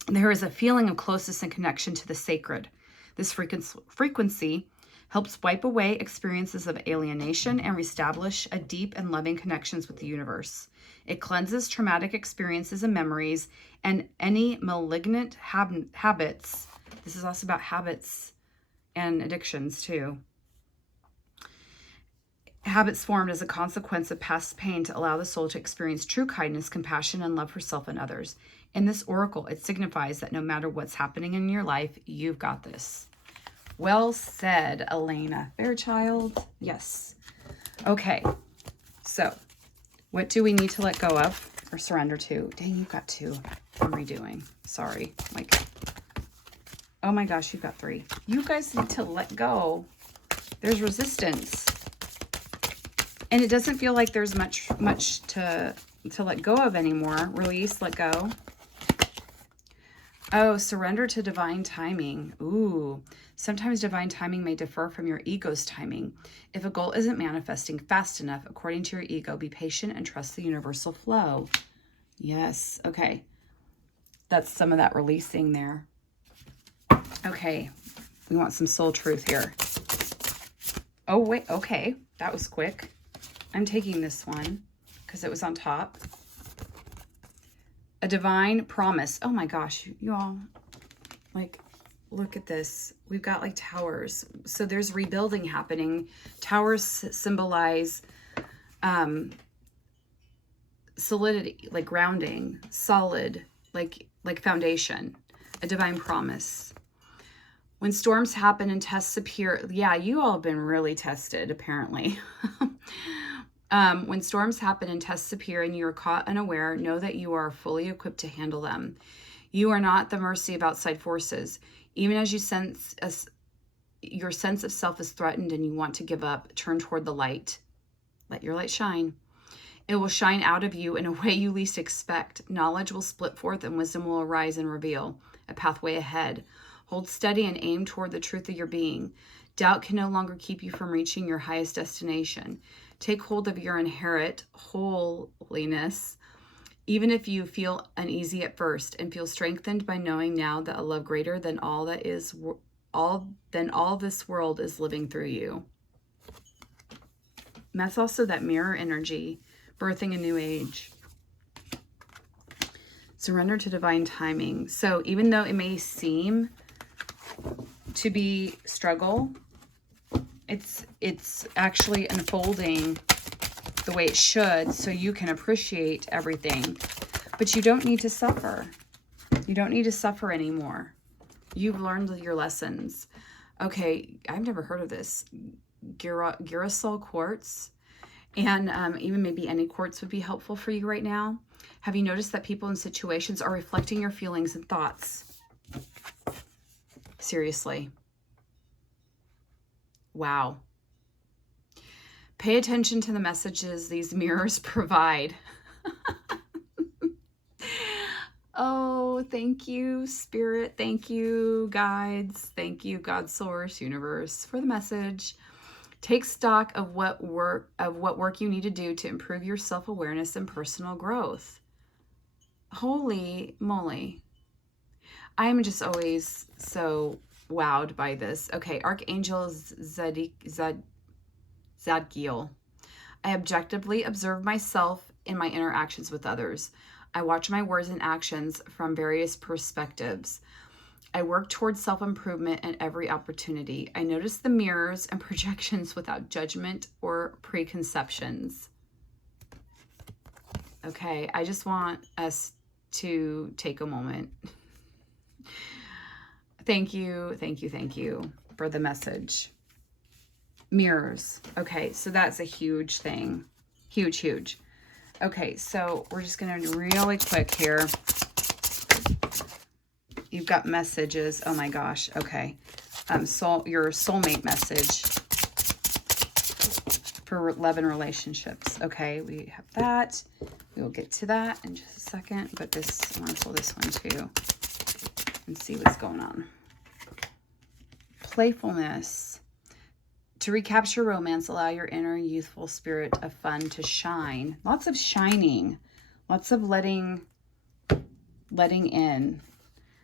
There is a feeling of closeness and connection to the sacred. This frequency helps wipe away experiences of alienation and reestablish a deep and loving connections with the universe. It cleanses traumatic experiences and memories and any malignant habits. This is also about habits and addictions too. Habits formed as a consequence of past pain to allow the soul to experience true kindness, compassion, and love for self and others. In this oracle, it signifies that no matter what's happening in your life, you've got this. Well said, Elena Fairchild. Yes. Okay. So, what do we need to let go of or surrender to? Dang, you've got 2. I'm redoing. Sorry. Oh my gosh, you've got 3. You guys need to let go. There's resistance. And it doesn't feel like there's much to let go of anymore. Release, let go. Oh, surrender to divine timing. Ooh, sometimes divine timing may differ from your ego's timing. If a goal isn't manifesting fast enough according to your ego, be patient and trust the universal flow. Yes, okay. That's some of that releasing there. Okay, we want some soul truth here. Oh, wait. Okay. That was quick. I'm taking this one because it was on top. A divine promise. Oh my gosh, you all, like, look at this. We've got like towers. So there's rebuilding happening. Towers symbolize solidity, like grounding, solid, like foundation, a divine promise. When storms happen and tests appear, yeah, you all have been really tested, apparently. When storms happen and tests appear and you are caught unaware, know that you are fully equipped to handle them. You are not at the mercy of outside forces. Even as your sense of self is threatened and you want to give up, turn toward the light. Let your light shine. It will shine out of you in a way you least expect. Knowledge will split forth and wisdom will arise and reveal a pathway ahead. Hold steady and aim toward the truth of your being. Doubt can no longer keep you from reaching your highest destination. Take hold of your inherent holiness, even if you feel uneasy at first, and feel strengthened by knowing now that a love greater than all this world is living through you. And that's also that mirror energy, birthing a new age. Surrender to divine timing. So even though it may seem to be struggle, it's actually unfolding the way it should, so you can appreciate everything. But you don't need to suffer. You don't need to suffer anymore. You've learned your lessons. Okay, I've never heard of this. Girasol quartz, and even maybe any quartz would be helpful for you right now. Have you noticed that people and situations are reflecting your feelings and thoughts? Seriously. Wow. Pay attention to the messages these mirrors provide. Oh, thank you, Spirit. Thank you, guides. Thank you, God, Source, Universe, for the message. Take stock of what work you need to do to improve your self-awareness and personal growth. Holy moly. I'm just always so wowed by this. Okay, Archangel Zadkiel. I objectively observe myself in my interactions with others. I watch my words and actions from various perspectives. I work towards self-improvement at every opportunity. I notice the mirrors and projections without judgment or preconceptions. Okay, I just want us to take a moment. Thank you for the message. Mirrors. Okay, so that's a huge thing. Huge. Okay, so we're just going to really quick here. You've got messages. Oh my gosh. Okay. Your soulmate message for love and relationships. Okay, we have that. We will get to that in just a second. But I want to pull this one too and see what's going on. Playfulness. To recapture romance, allow your inner youthful spirit of fun to shine. Lots of shining. Lots of letting in.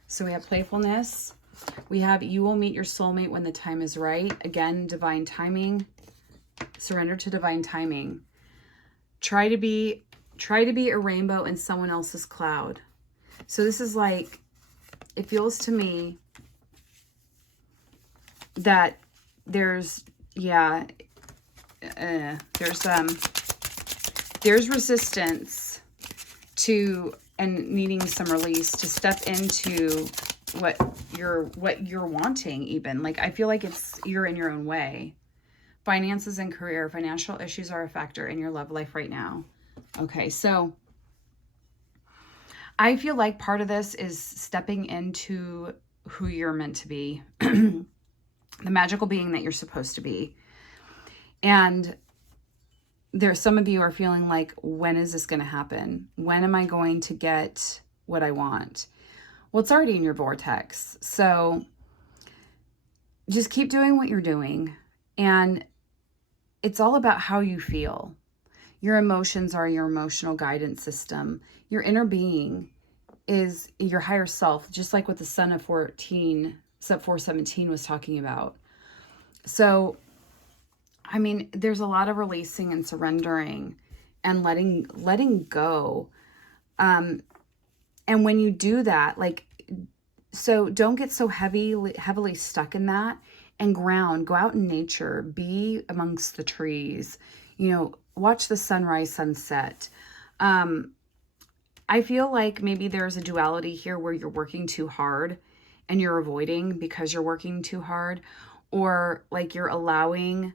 So we have playfulness. We have you will meet your soulmate when the time is right. Again, divine timing. Surrender to divine timing. Try to be a rainbow in someone else's cloud. So this is like, it feels to me that there's resistance to and needing some release to step into what you're wanting. Even like I feel like you're in your own way. Finances and career. Financial issues are a factor in your love life right now. Okay, so I feel like part of this is stepping into who you're meant to be. The magical being that you're supposed to be. And there's some of you are feeling like, when is this going to happen? When am I going to get what I want? Well, it's already in your vortex. So just keep doing what you're doing. And it's all about how you feel. Your emotions are your emotional guidance system. Your inner being is your higher self, just like what the Son of 417 was talking about. So I mean, there's a lot of releasing and surrendering and letting go. And when you do that, like, so don't get so heavily stuck in that, and ground, go out in nature, be amongst the trees, watch the sunrise, sunset. I feel like maybe there's a duality here where you're working too hard and you're avoiding because you're working too hard, or like you're allowing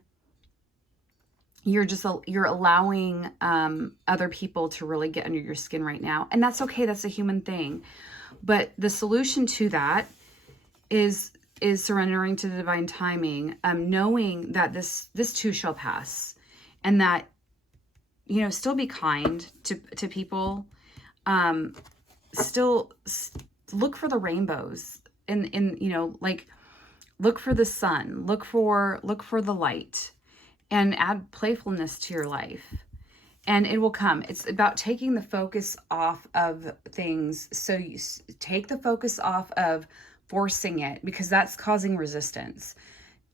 other people to really get under your skin right now. And that's okay. That's a human thing. But the solution to that is surrendering to the divine timing, knowing that this too shall pass, and that, still be kind to people. Still look for the rainbows like, look for the sun, look for the light, and add playfulness to your life, and it will come. It's about taking the focus off of things. So you take the focus off of forcing it, because that's causing resistance.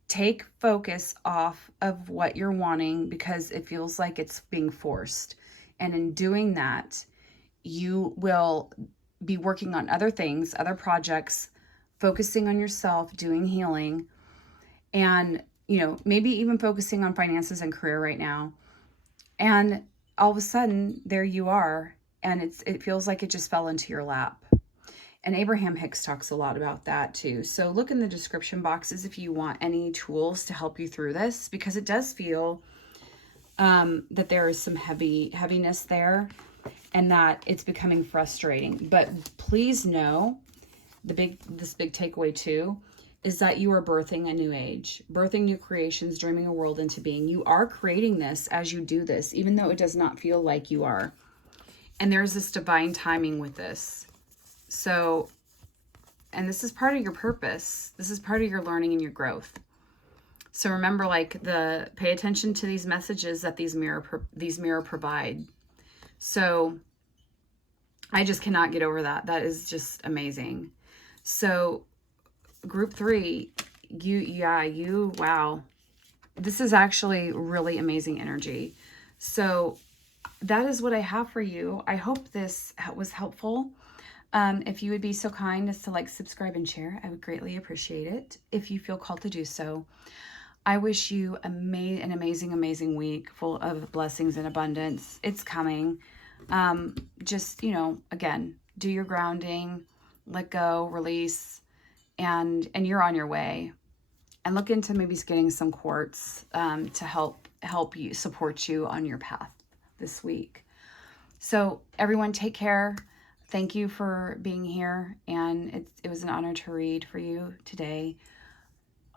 Take focus off of what you're wanting because it feels like it's being forced. And in doing that, you will be working on other things, other projects, focusing on yourself, doing healing, and, maybe even focusing on finances and career right now. And all of a sudden, there you are, and it feels like it just fell into your lap. And Abraham Hicks talks a lot about that too. So look in the description boxes if you want any tools to help you through this, because it does feel that there is some heaviness there, and that it's becoming frustrating. But please know, this big takeaway too is that you are birthing a new age, birthing new creations, dreaming a world into being. You are creating this as you do this, even though it does not feel like you are. And there's this divine timing with this. So, and this is part of your purpose. This is part of your learning and your growth. So remember, like, pay attention to these messages that these mirror provide. So I just cannot get over that. That is just amazing. So group 3, wow. This is actually really amazing energy. So that is what I have for you. I hope this was helpful. If you would be so kind as to like, subscribe, and share, I would greatly appreciate it if you feel called to do so. I wish you an amazing week full of blessings and abundance. It's coming. Just, again, do your grounding, let go, release, and you're on your way. And look into maybe getting some quartz to help you, support you on your path this week. So everyone, take care. Thank you for being here, and it was an honor to read for you today.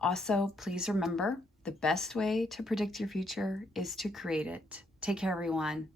Also, please remember, the best way to predict your future is to create it. Take care, everyone.